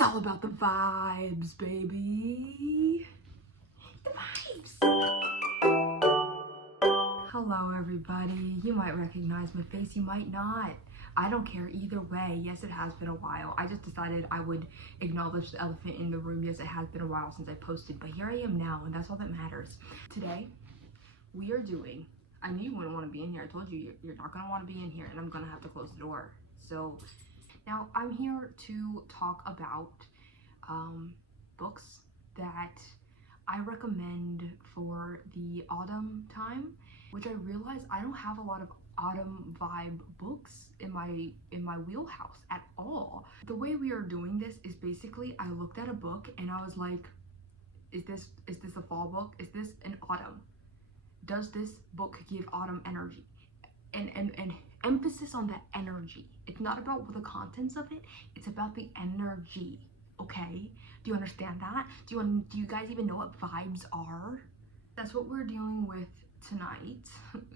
It's all about the vibes, baby. The vibes. Hello, everybody. You might recognize my face, you might not. I don't care either way. Yes, it has been a while. I just decided I would acknowledge the elephant in the room. Yes, it has been a while since I posted, but here I am now, and that's all that matters. Today, we are doing, I knew you wouldn't want to be in here. I told you, you're not going to want to be in here, and I'm going to have to close the door. So, now I'm here to talk about books that I recommend for the autumn time, which I realize I don't have a lot of autumn vibe books in my wheelhouse at all. The way we are doing this is basically I looked at a book and I was like, is this a fall book? Is this an autumn? Does this book give autumn energy? And emphasis on that energy. It's not about the contents of it, it's about the energy. Okay, do you understand that? Do you guys even know what vibes are? That's what we're dealing with tonight.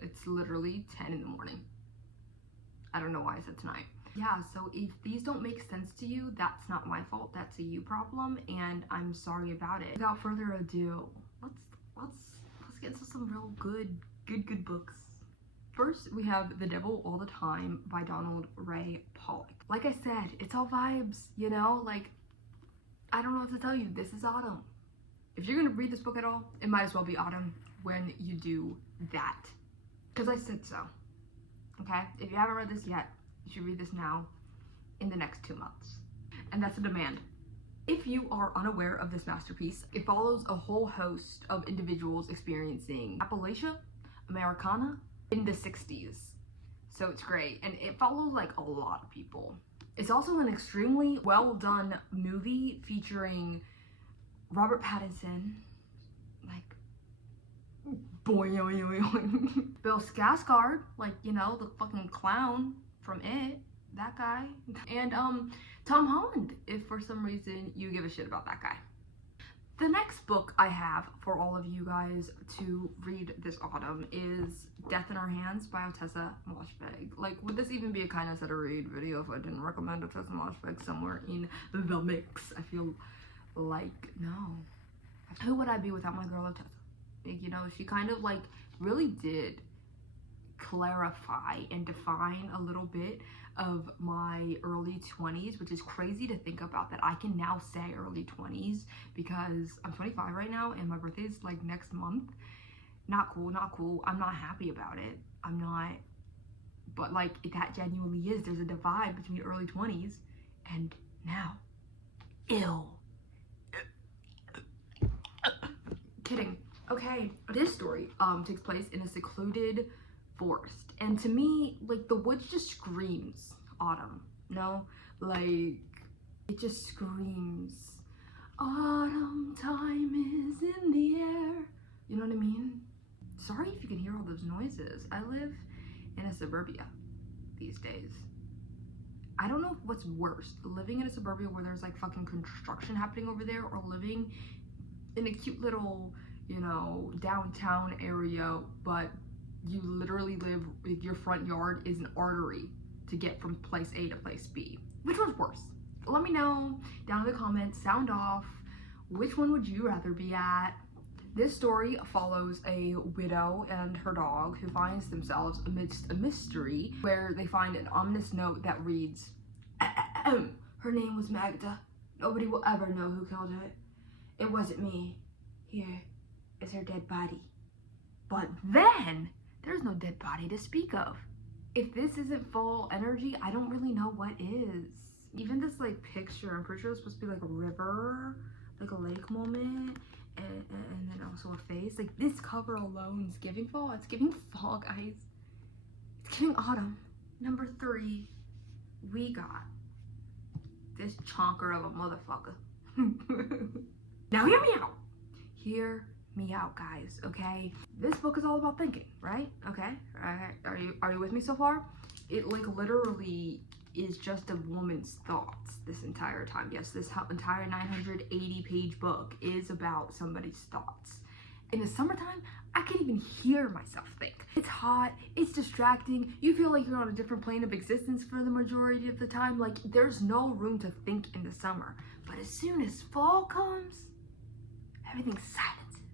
It's literally 10 in the morning. I don't know why I said tonight. Yeah, so if these don't make sense to you, that's not my fault. That's a you problem, and I'm sorry about it. Without further ado, let's get into some real good books. First, we have The Devil All the Time by Donald Ray Pollock. Like I said, it's all vibes, you know? Like, I don't know what to tell you. This is autumn. If you're gonna read this book at all, it might as well be autumn when you do that. Because I said so. Okay? If you haven't read this yet, you should read this now in the next 2 months. And that's a demand. If you are unaware of this masterpiece, it follows a whole host of individuals experiencing Appalachia, Americana, in the 60s. So it's great. And it follows like a lot of people. It's also an extremely well done movie featuring Robert Pattinson, like, boy, Bill Skarsgård, like, you know, the fucking clown from It, that guy, and Tom Holland, if for some reason you give a shit about that guy. The next book I have for all of you guys to read this autumn is Death in Our Hands by Ottessa Moshfegh. Like, would this even be a kind of set a read video if I didn't recommend Ottessa Moshfegh somewhere in the mix? I feel like, no. Who would I be without my girl Ottessa? Like, you know, she kind of like really did clarify and define a little bit of my early 20s, which is crazy to think about that I can now say early 20s because I'm 25 right now and my birthday is like next month. Not cool. I'm not happy about it. I'm not, but like that genuinely is. There's a divide between early 20s and now. Ew. Kidding. Okay, this story takes place in a secluded forest, and to me, like, the woods just screams autumn, no? Like, it just screams autumn time is in the air, you know what I mean? Sorry if you can hear all those noises. I live in a suburbia these days. I don't know what's worse, living in a suburbia where there's like fucking construction happening over there, or living in a cute little, you know, downtown area, but you literally live, your front yard is an artery to get from place A to place B. Which one's worse? Let me know down in the comments, sound off. Which one would you rather be at? This story follows a widow and her dog who finds themselves amidst a mystery where they find an ominous note that reads, her name was Magda. Nobody will ever know who killed her. It wasn't me. Here is her dead body. But then, there's no dead body to speak of. If this isn't full energy, I don't really know what is. Even this like picture, I'm pretty sure it's supposed to be like a river, like a lake moment, and then also a face. Like, this cover alone is giving fall. It's giving fall, guys. It's giving autumn. Number 3, we got this chonker of a motherfucker. Now hear me out. Hear me out, guys, okay? This book is all about thinking, right? Okay, are you with me so far? It like literally is just a woman's thoughts this entire time. Yes, this entire 980 page book is about somebody's thoughts. In the summertime, I can't even hear myself think. It's hot, it's distracting, you feel like you're on a different plane of existence for the majority of the time. Like, there's no room to think in the summer. But as soon as fall comes, everything silences.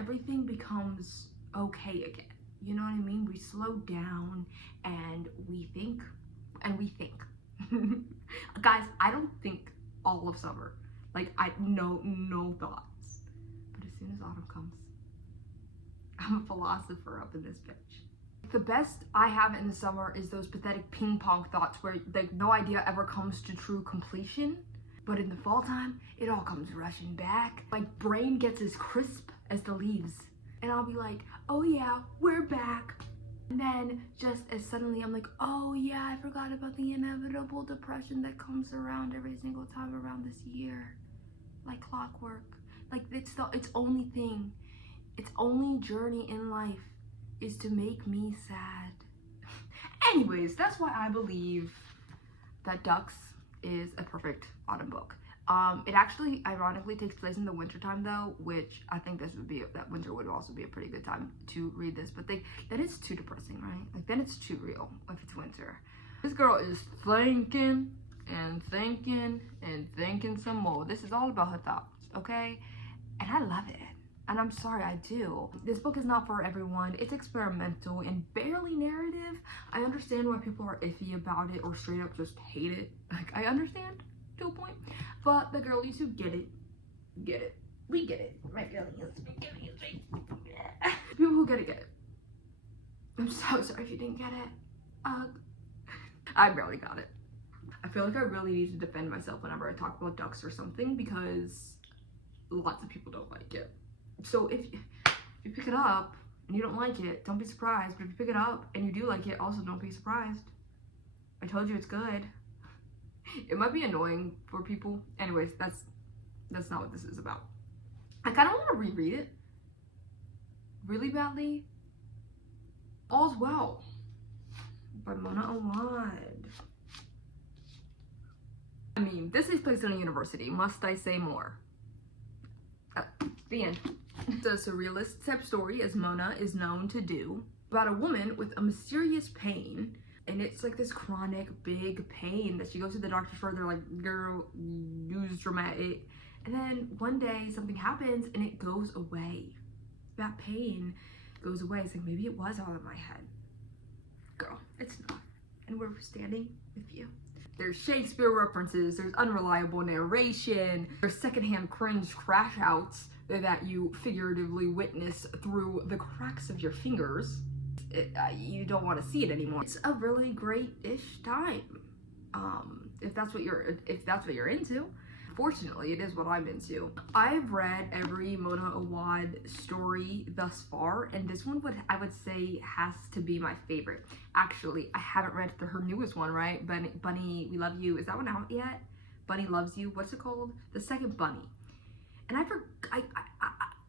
Everything becomes okay again. You know what I mean? We slow down and we think and we think. Guys, I don't think all of summer. Like, no thoughts. But as soon as autumn comes, I'm a philosopher up in this bitch. The best I have in the summer is those pathetic ping pong thoughts where like no idea ever comes to true completion. But in the fall time, it all comes rushing back. My brain gets as crisp as the leaves. And I'll be like, oh yeah, we're back. And then just as suddenly I'm like, oh yeah, I forgot about the inevitable depression that comes around every single time around this year. Like clockwork. Like it's only thing. Its only journey in life is to make me sad. Anyways, that's why I believe that Ducks is a perfect autumn book. It actually ironically takes place in the wintertime though, which I think that winter would also be a pretty good time to read this, but then it's too depressing, right? Like then it's too real if it's winter. This girl is thinking and thinking and thinking some more. This is all about her thoughts, okay? And I love it. And I'm sorry, I do. This book is not for everyone. It's experimental and barely narrative. I understand why people are iffy about it or straight up just hate it. Like, I understand to a point. But the girlies who get it. We get it. Right, girlies? We get it. Yeah. People who get it. I'm so sorry if you didn't get it. I barely got it. I feel like I really need to defend myself whenever I talk about Ducks or something because lots of people don't like it. So if you pick it up and you don't like it, don't be surprised. But if you pick it up and you do like it, also don't be surprised. I told you it's good. It might be annoying for people. Anyways, that's not what this is about. I kind of want to reread it really badly. All's Well by Mona Awad. I mean, this is placed in a university. Must I say more? The end. It's a surrealist type story, as Mona is known to do, about a woman with a mysterious pain, and it's like this chronic big pain that she goes to the doctor for. They're like, girl, use dramatic. And then one day something happens and it goes away. That pain goes away. It's like, maybe it was all in my head. Girl, it's not. And we're standing with you. There's Shakespeare references, there's unreliable narration, there's secondhand cringe crash outs that you figuratively witness through the cracks of your fingers. You don't want to see it anymore. It's a really great-ish time, if that's what you're into. Fortunately, it is what I'm into. I've read every Mona Awad story thus far, and this one I would say has to be my favorite. Actually, I haven't read her newest one, right? Bunny, We Love You. Is that one out yet? Bunny Loves You. What's it called? The Second Bunny. And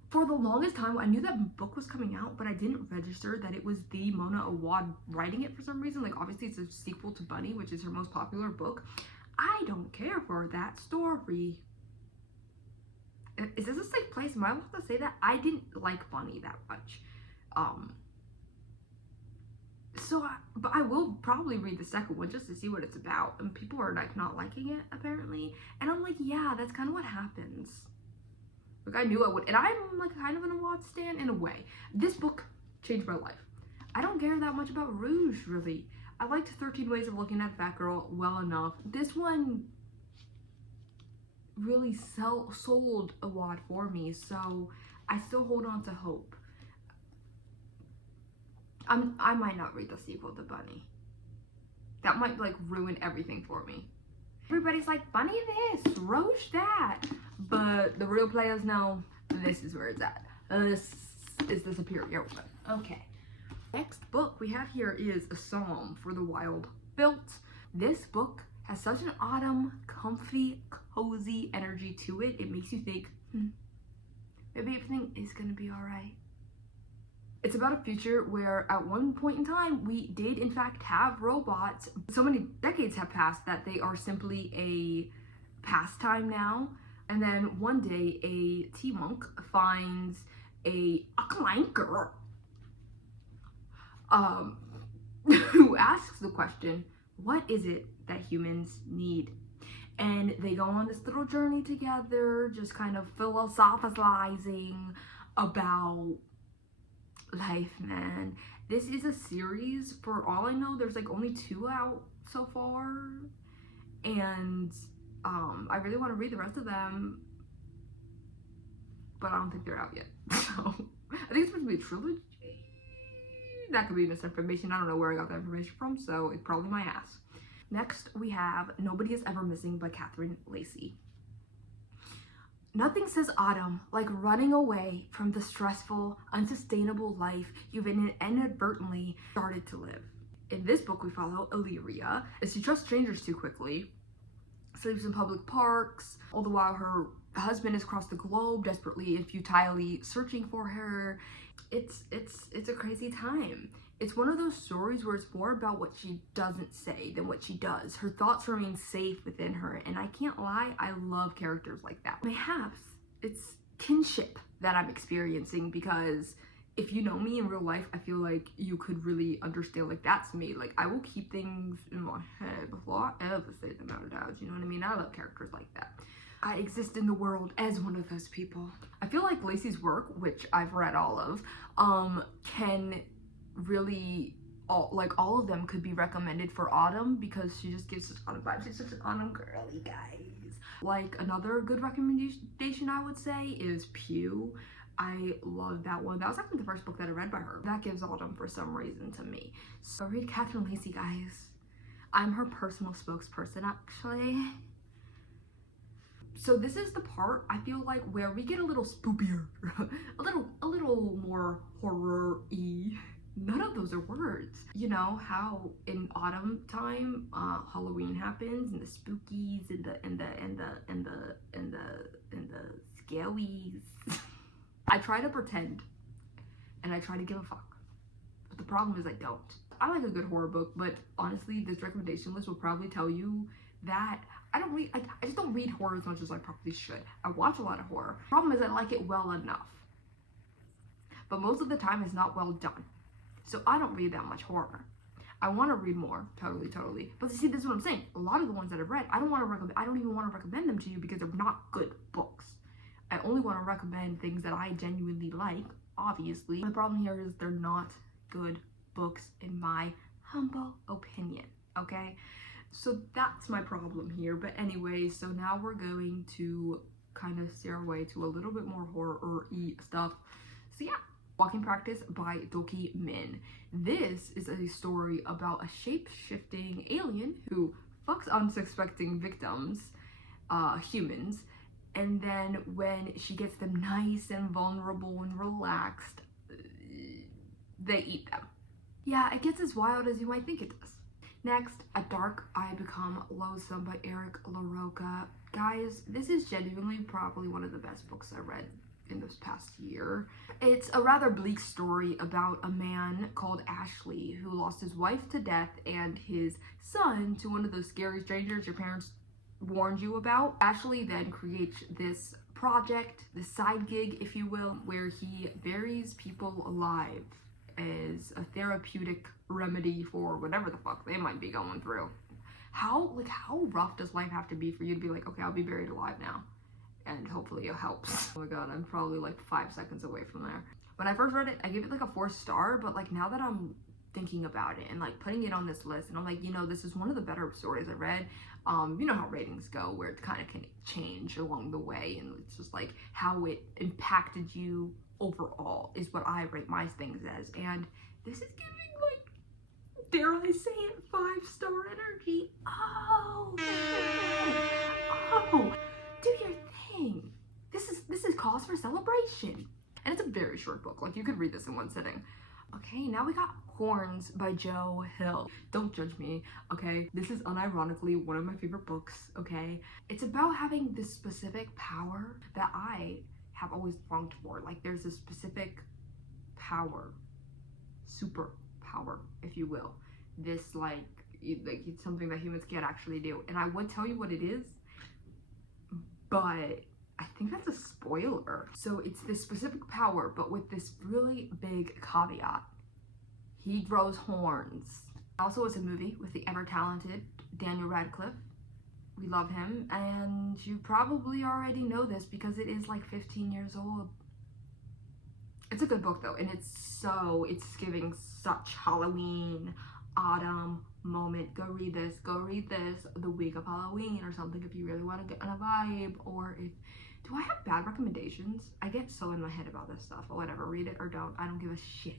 for the longest time, I knew that book was coming out, but I didn't register that it was the Mona Awad writing it for some reason. Like, obviously, it's a sequel to Bunny, which is her most popular book. I don't care for that story. Is this a safe place? Am I allowed to say that? I didn't like Bunny that much. But I will probably read the second one just to see what it's about. And people are like not liking it, apparently. And I'm like, yeah, that's kind of what happens. Like, I knew I would. And I'm like kind of an Awad stan in a way. This book changed my life. I don't care that much about Rouge, really. I liked 13 Ways of Looking at Fat Girl well enough. This one really sold Awad for me, so I still hold on to hope. I might not read the sequel to Bunny. That might like ruin everything for me. Everybody's like, Bunny this, Rouge that. But the real players know this is where it's at. This is the superior one. Okay. Next book we have here is A Psalm for the Wild Built. This book has such an autumn, comfy, cozy energy to it. It makes you think, maybe everything is gonna be all right. It's about a future where at one point in time, we did in fact have robots. So many decades have passed that they are simply a pastime now. And then one day a tea monk finds a clanker who asks the question, what is it that humans need? And they go on this little journey together, just kind of philosophizing about life, man. This is a series. For all I know, there's like only 2 out so far, and I really want to read the rest of them, but I don't think they're out yet. So I think it's supposed to be a trilogy. That could be misinformation. I don't know where I got that information from, so it's probably my ass. Next, we have Nobody Is Ever Missing by Catherine Lacey. Nothing says autumn like running away from the stressful, unsustainable life you've inadvertently started to live. In this book, we follow Illyria as she trusts strangers too quickly, sleeps in public parks, all the while her husband is across the globe, desperately and futilely searching for her. It's a crazy time. It's one of those stories where it's more about what she doesn't say than what she does. Her thoughts remain safe within her, and I can't lie, I love characters like that. Perhaps it's kinship that I'm experiencing, because if you know me in real life, I feel like you could really understand, like, that's me. Like, I will keep things in my head before I ever say them out loud, you know what I mean? I love characters like that. I exist in the world as one of those people. I feel like Lacey's work, which I've read all of, can really, all of them could be recommended for autumn, because she just gives such autumn vibes. She's such an autumn girly, guys. Like, another good recommendation I would say is Pew. I love that one. That was actually the first book that I read by her. That gives autumn for some reason to me. So read Catherine Lacey, guys. I'm her personal spokesperson, actually. So this is the part, I feel like, where we get a little spookier, a little more horror-y. None of those are words. You know how in autumn time, Halloween happens, and the spookies, and the scaries. I try to pretend, and I try to give a fuck, but the problem is I don't. I like a good horror book, but honestly, this recommendation list will probably tell you that I just don't read horror as much as I probably should. I watch a lot of horror. The problem is I like it well enough, but most of the time it's not well done. So I don't read that much horror. I want to read more, totally. But see, this is what I'm saying. A lot of the ones that I've read, I don't even want to recommend them to you because they're not good books. I only want to recommend things that I genuinely like, obviously. The problem here is they're not good books in my humble opinion, okay? So that's my problem here. But anyway, so now we're going to kind of steer our way to a little bit more horror-y stuff. So yeah, Walking Practice by Doki Min. This is a story about a shape-shifting alien who fucks unsuspecting victims, humans, and then when she gets them nice and vulnerable and relaxed, they eat them. Yeah, it gets as wild as you might think it does. Next, At Dark I Become Loathsome by Eric LaRocca. Guys, this is genuinely probably one of the best books I read in this past year. It's a rather bleak story about a man called Ashley who lost his wife to death and his son to one of those scary strangers your parents warned you about. Ashley then creates this project, this side gig, if you will, where he buries people alive as a therapeutic remedy for whatever the fuck they might be going through. How rough does life have to be for you to be like, okay, I'll be buried alive now, and hopefully it helps. Oh my god, I'm probably like 5 seconds away from there. When I first read it, I gave it like a 4-star, but like now that I'm thinking about it and like putting it on this list, and I'm like, you know, this is one of the better stories I read. You know how ratings go, where it kind of can change along the way, and it's just like how it impacted you overall is what I rate my things as, and this is giving, like, dare I say it, 5-star energy. Oh, do your thing. This is cause for celebration, and it's a very short book. Like, you could read this in one sitting. Okay, now we got Horns by Joe Hill. Don't judge me, okay? This is unironically one of my favorite books, okay? It's about having this specific power that I have always longed for. Like, there's a specific power, super power, if you will. This, like it's something that humans can't actually do. And I would tell you what it is, but I think that's a spoiler. So it's this specific power, but with this really big caveat. He grows horns. Also, it's a movie with the ever-talented Daniel Radcliffe. We love him, and you probably already know this because it is like 15 years old. It's a good book though, and it's giving such Halloween, autumn moment. Go read this the week of Halloween or something if you really want to get in a vibe. Or if, do I have bad recommendations? I get so in my head about this stuff, or whatever, read it or don't, I don't give a shit.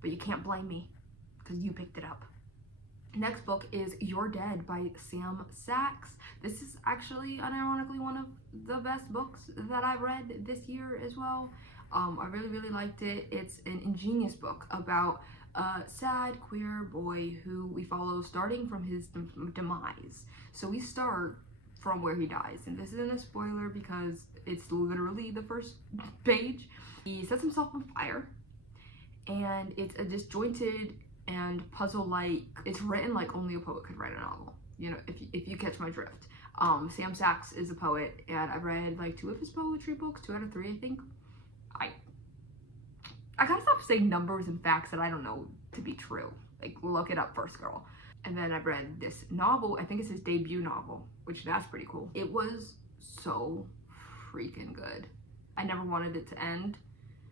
But you can't blame me because you picked it up. Next book is You're Dead by Sam Sachs. This is actually unironically one of the best books that I've read this year as well. I really liked it. It's an ingenious book about a sad queer boy who we follow starting from his demise. So we start from where he dies, and this isn't a spoiler because it's literally the first page. He sets himself on fire, and it's a disjointed and puzzle-like. It's written like only a poet could write a novel, you know, if you catch my drift. Sam Sachs is a poet, and I've read like 2 of his poetry books, 2 out of 3 I think. I gotta stop saying numbers and facts that I don't know to be true. Like, look it up first, girl. And then I've read this novel, I think it's his debut novel, which that's pretty cool. It was so freaking good. I never wanted it to end.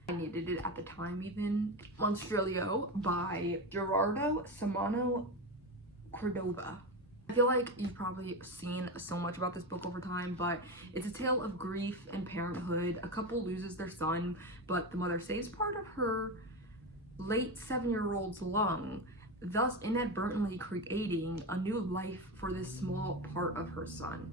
I needed it at the time even. Monstrilio by Gerardo Samano Cordova. I feel like you've probably seen so much about this book over time, but it's a tale of grief and parenthood. A couple loses their son, but the mother saves part of her late 7-year-old's lung, thus inadvertently creating a new life for this small part of her son.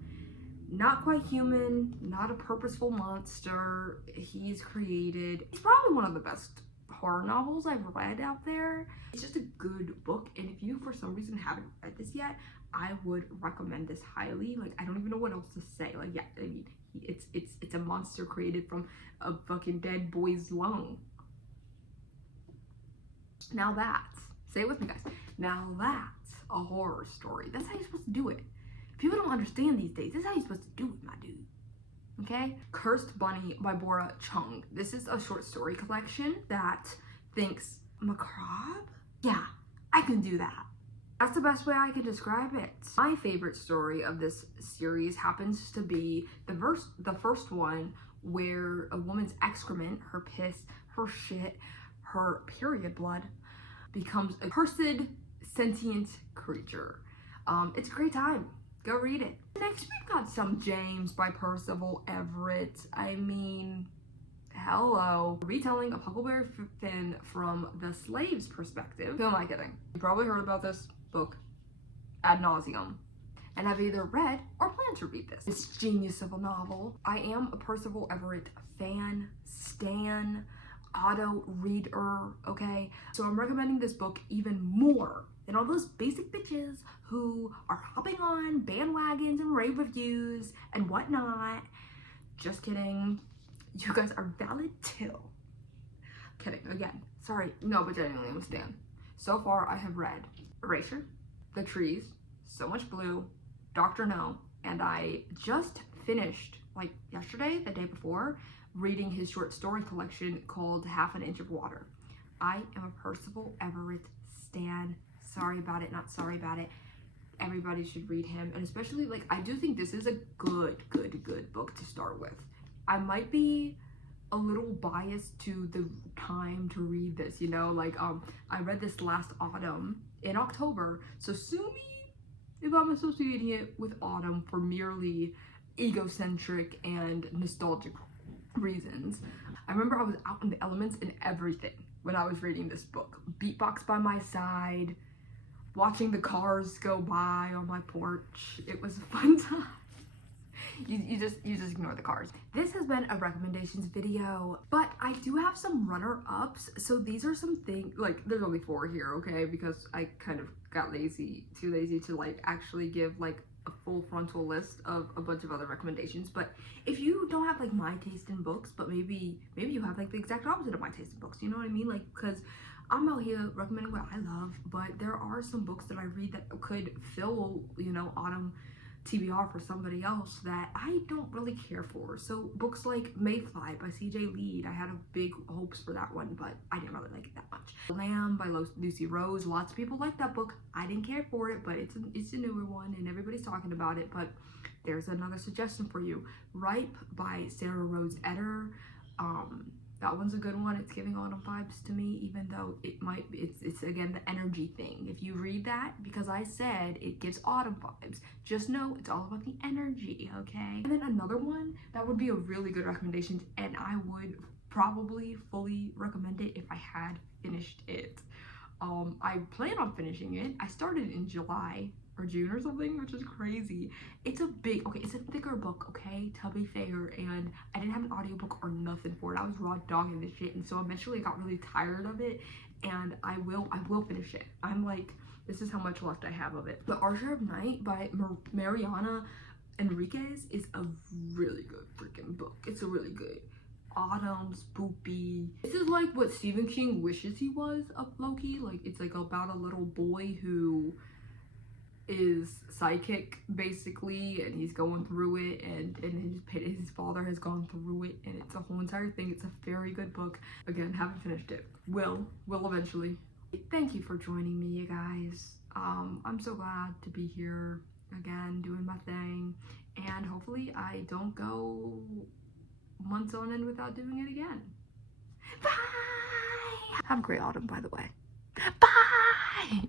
Not quite human, not a purposeful monster. He's created. It's probably one of the best horror novels I've read out there. It's just a good book, and if you for some reason haven't read this yet, I would recommend this highly. Like, I don't even know what else to say. Like, yeah, I mean, it's a monster created from a fucking dead boy's lung. Now that's, say it with me guys, now that's a horror story. That's how you're supposed to do it. People don't understand these days. This is how you're supposed to do it, my dude. Okay? Cursed Bunny by Bora Chung. This is a short story collection that thinks macabre? Yeah, I can do that. That's the best way I can describe it. My favorite story of this series happens to be the first one where a woman's excrement, her piss, her shit, her period blood becomes a cursed sentient creature. It's a great time. Go read it. Next we've got some James by Percival Everett. I mean, hello. Retelling of Huckleberry Finn from the slave's perspective. Who am I kidding? You probably heard about this book ad nauseum and have either read or plan to read this. This genius of a novel. I am a Percival Everett fan, stan, auto reader, okay? So I'm recommending this book even more than all those basic bitches who are hopping on bandwagons and rave reviews and whatnot. Just kidding. You guys are valid too. Kidding, again. Sorry, no, but genuinely, I'm a stan. So far, I have read Erasure, The Trees, So Much Blue, Dr. No, and I just finished, like yesterday, the day before, reading his short story collection called Half an Inch of Water. I am a Percival Everett stan. Sorry about it, not sorry about it. Everybody should read him, and especially, like, I do think this is a good book to start with. I might be a little biased to the time to read this, you know, like, I read this last autumn in October, so sue me if I'm associating it with autumn for merely egocentric and nostalgic reasons. I remember I was out in the elements and everything when I was reading this book. Beatbox by my side, watching the cars go by on my porch. It was a fun time. You just ignore the cars. This has been a recommendations video, but I do have some runner-ups. So these are some things, like, there's only 4 here, okay? Because I kind of got too lazy to like actually give like a full frontal list of a bunch of other recommendations. But if you don't have like my taste in books, but maybe you have like the exact opposite of my taste in books, you know what I mean? Like, because I'm out here recommending what I love, but there are some books that I read that could fill, you know, autumn TBR for somebody else that I don't really care for. So books like Mayfly by CJ Lead, I had a big hopes for that one, but I didn't really like it that much. Lamb by Lucy Rose, lots of people like that book. I didn't care for it, but it's a newer one and everybody's talking about it. But there's another suggestion for you. Ripe by Sarah Rose Etter. That one's a good one. It's giving autumn vibes to me, even though it might be, it's again the energy thing. If you read that, because I said it gives autumn vibes, just know it's all about the energy, okay? And then another one that would be a really good recommendation, and I would probably fully recommend it if I had finished it. I plan on finishing it. I started in July or June or something, which is crazy. It's a big, okay, it's a thicker book, okay, to be fair, and I didn't have an audiobook or nothing for it. I was raw dogging this shit, and so eventually I got really tired of it, and I will finish it. I'm like, this is how much left I have of it. The Archer of Night by Mariana Enriquez is a really good freaking book. It's a really good autumn, spoopy. This is like what Stephen King wishes he was, of low-key. Like, it's like about a little boy who is psychic basically, and he's going through it, and his father has gone through it, and it's a whole entire thing. It's a very good book. Again, haven't finished it. Will eventually. Thank you for joining me, you guys. I'm so glad to be here again doing my thing, and hopefully I don't go months on end without doing it again. Bye. Have a great autumn, by the way. Bye.